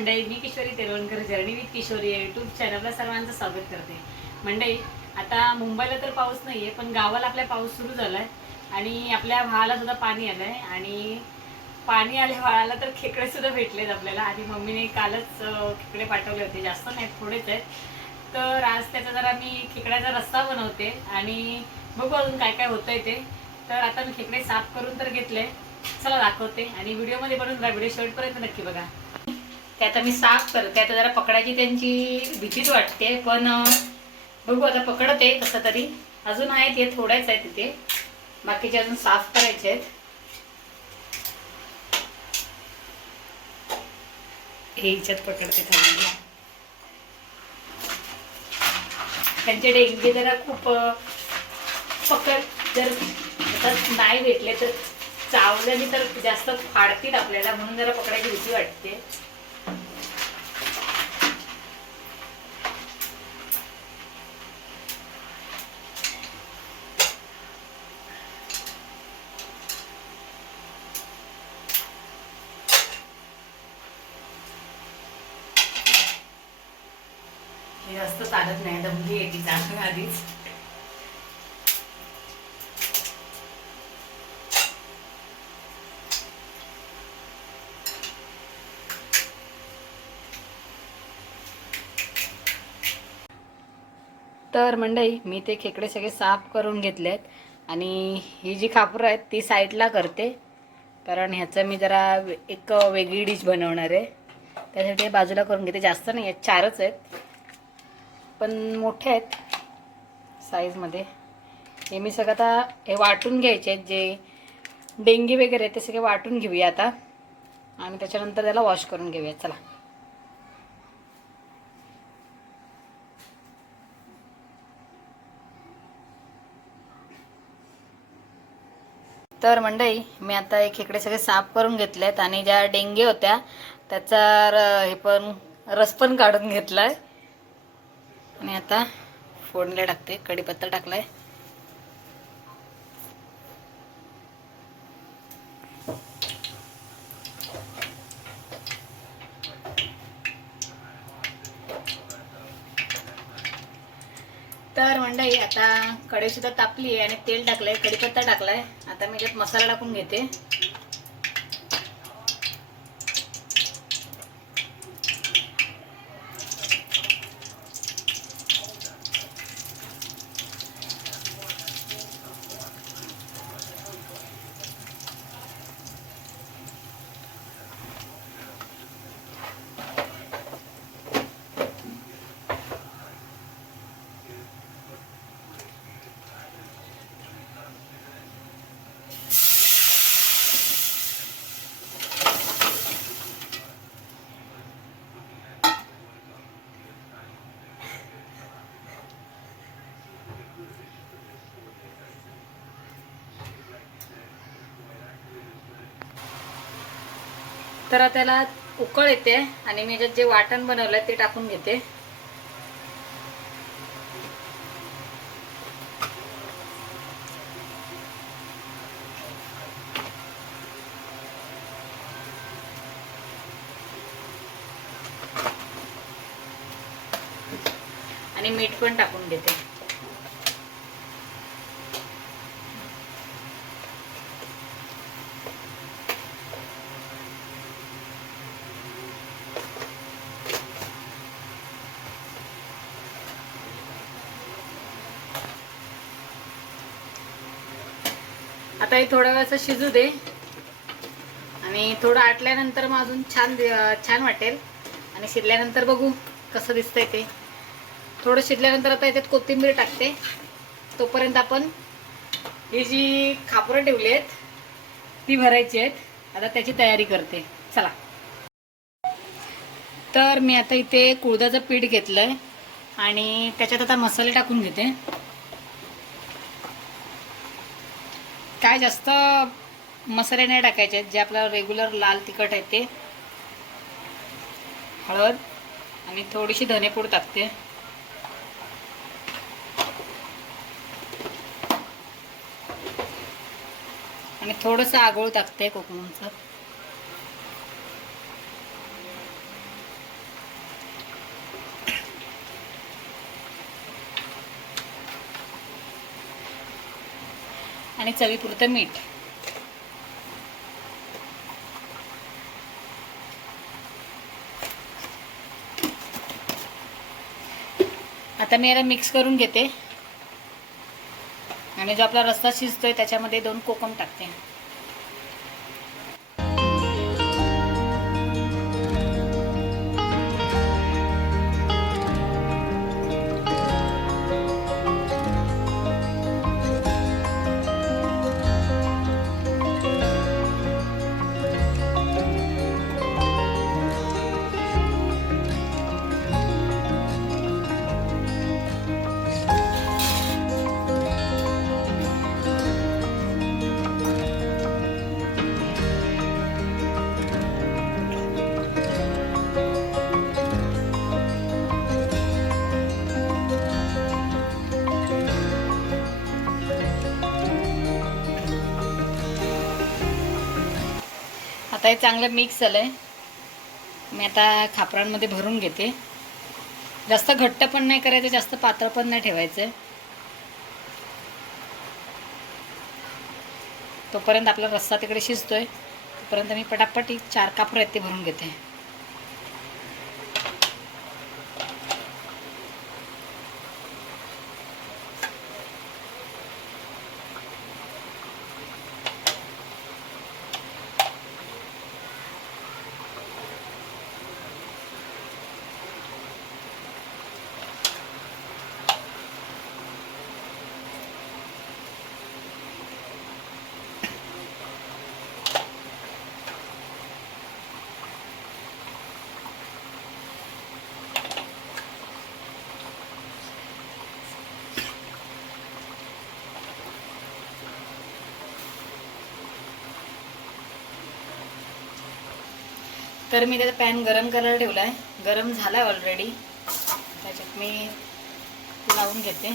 मंडळी, मी Kishori Teravankar journey with Kishori या YouTube चॅनलला सर्वांचं स्वागत करते. मंडळी, आता मुंबईला तर पाऊस नाही आहे, पण गावाला आपल्या पाऊस सुरू झाला आहे आणि आपल्या व्हाळाला सुद्धा पाणी आलं आहे. आणि पाणी आल्या व्हाळाला तर खेकडेसुद्धा भेटलेत आपल्याला. आणि मम्मीने कालच खेकडे पाठवले होते, जास्त नाहीत, थोडेच आहेत. तर आज त्याचा जरा मी खेकड्याचा रस्सा बनवते आणि बघू अजून काय काय होतंय ते. तर आता मी खेकडे साफ करून तर घेतले, चला दाखवते आणि व्हिडिओमध्ये बनवून राहा. व्हिडिओ शेवटपर्यंत नक्की बघा. ते आता मी साफ करते. आता जरा पकडायची त्यांची भीतीच वाटते, पण बघू आता पकडते कसं तरी. अजून आहेत, हे थोड्याच आहेत तिथे, बाकीचे अजून साफ करायचे आहेत. हे हिच्यात पकडते खाली. त्यांचे डेंगे जरा खूप पकड जर नाही भेटले तर चावल्याने तर जास्त फाडतील आपल्याला, म्हणून जरा पकडायची भीती वाटते. हे जास्त चालत नाही, दमली येते चालून आधीच. तर मंडळी, मी ते खेकडे सगळे साफ करून घेतलेत आणि ही जी खापरं आहेत ती साईडला करते, कारण ह्याचं मी जरा एक वेगळी डिश बनवणार आहे. त्यासाठी बाजूला करून घेते. जास्त नाही आहेत, 4च आहेत, पण मोठे आहेत साईजमध्ये. हे मी सगळं आता हे वाटून घ्यायचे आहेत. जे डेंगी वगैरे ते सगळे वाटून घेऊया आता आणि त्याच्यानंतर त्याला वॉश करून घेऊया. चला. तर मंडळी, मी आता हे खेकडे सगळे साफ करून घेतलेत आणि ज्या डेंगे होत्या त्याचा हे पण रस पण काढून घेतला आहे. आणि आता फोडणीला टाकते. कढीपत्ता टाकलाय. तर मंडळी, आता कढई सुद्धा तापली आहे आणि तेल टाकलंय, कढीपत्ता टाकलाय. आता मी याच्यात मसाला टाकून घेते. तर त्याला उकळ येते आणि मी याच्यात जे वाटण बनवलंय ते टाकून घेते. आणि मीठ पण टाकून घेते. आता हे थोड्या वेळाचं शिजू दे आणि थोडं आटल्यानंतर मग अजून छान वाटेल. आणि शिजल्यानंतर बघू कसं दिसतंय ते. थोडं शिजल्यानंतर आता याच्यात कोथिंबीर टाकते. तोपर्यंत आपण ही जी खापरं ठेवली आहेत ती भरायची आहेत. आता त्याची तयारी करते. चला. तर मी आता इथे कुळथाचं पीठ घेतलंय आणि त्याच्यात आता मसाले टाकून घेते. काय जास्त मसाले नाही टाकायचे आहेत, जे आपलं रेग्युलर लाल तिखट आहे ते. हळद आणि थोडीशी धनेपूड टाकते. आणि थोडंसं आगोळ टाकते कोकमाचं. आणि चवीपुरतं मीठ. आता मी याला मिक्स करून घेते आणि जो आपला रस्सा शिजतोय त्याच्यामध्ये 2 कोकम टाकते. आता हे चांगलं मिक्स झालंय. मी आता खापरांमध्ये भरून घेते. जास्त घट्ट पण नाही करायचं, जास्त पातळ पण नाही ठेवायचं. तोपर्यंत आपला रस्सा तिकडे शिजतोय, तोपर्यंत मी पटापट 4 खापरं आहेत ते भरून घेते. तर मी त्याचा पॅन गरम करायला ठेवला आहे. गरम झाला आहे ऑलरेडी. त्याच्यात मी लावून घेते.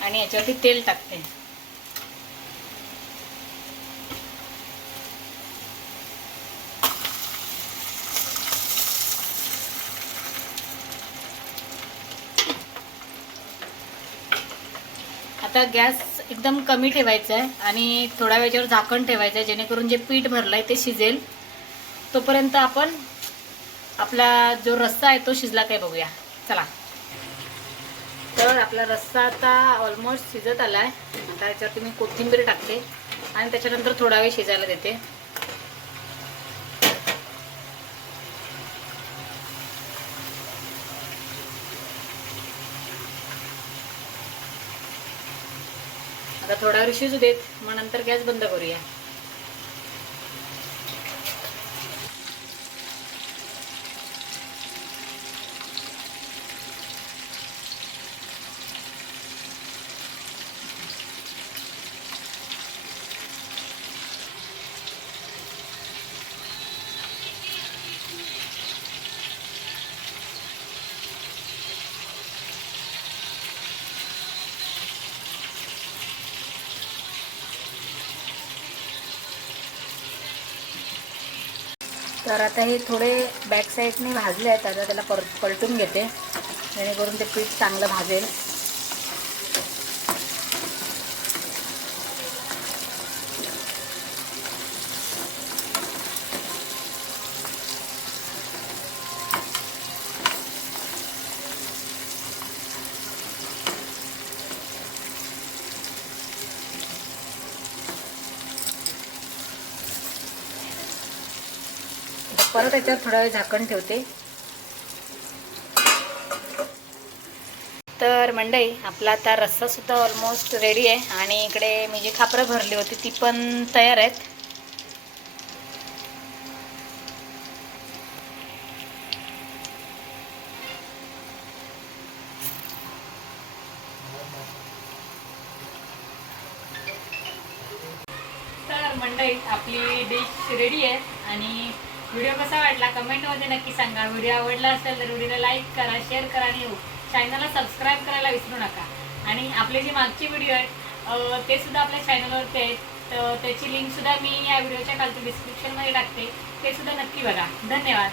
आणि याच्यावरती तेल टाकते. आता गॅस एकदम कमी ठेवायचा आहे आणि थोड्या वेळेवर झाकण ठेवायचं आहे, जेणेकरून जे पीठ भरलं आहे ते शिजेल. तोपर्यंत आपण आपला जो रस्सा आहे तो शिजला काय बघूया. चला. तर आपला रस्सा आता ऑलमोस्ट शिजत आला आहे. आता याच्यावरती मी कोथिंबीर टाकते आणि त्याच्यानंतर थोडा वेळ शिजायला देते. आता थोडा वेळ शिजू देत, मग नंतर गॅस बंद करूया. तर आता हे थोडे बॅक साईडने भाजले आहेत. आता त्याला पलटून घेते, जेणेकरून ते पीठ चांगलं भाजेल. परत याच्यावर थोडा वेळ झाकण ठेवते. तर मंडळी, आपला आता रस्सा सुद्धा ऑलमोस्ट रेडी आहे आणि इकडे मी जी खापरं भरली होती ती पण तयार आहेत. तर मंडळी, आपली डिश रेडी आहे. आणि व्हिडिओ कसा वाटला कमेंटमध्ये नक्की सांगा. व्हिडिओ आवडला असेल तर व्हिडिओला लाईक करा, शेअर करा आणि चॅनलला सबस्क्राईब करायला विसरू नका. आणि आपले जे मागचे व्हिडिओ आहेत ते सुद्धा आपल्या चॅनलवरती आहेत. तर त्याची लिंकसुद्धा मी या व्हिडिओच्या खालती डिस्क्रिप्शनमध्ये टाकते. ते सुद्धा नक्की बघा. धन्यवाद.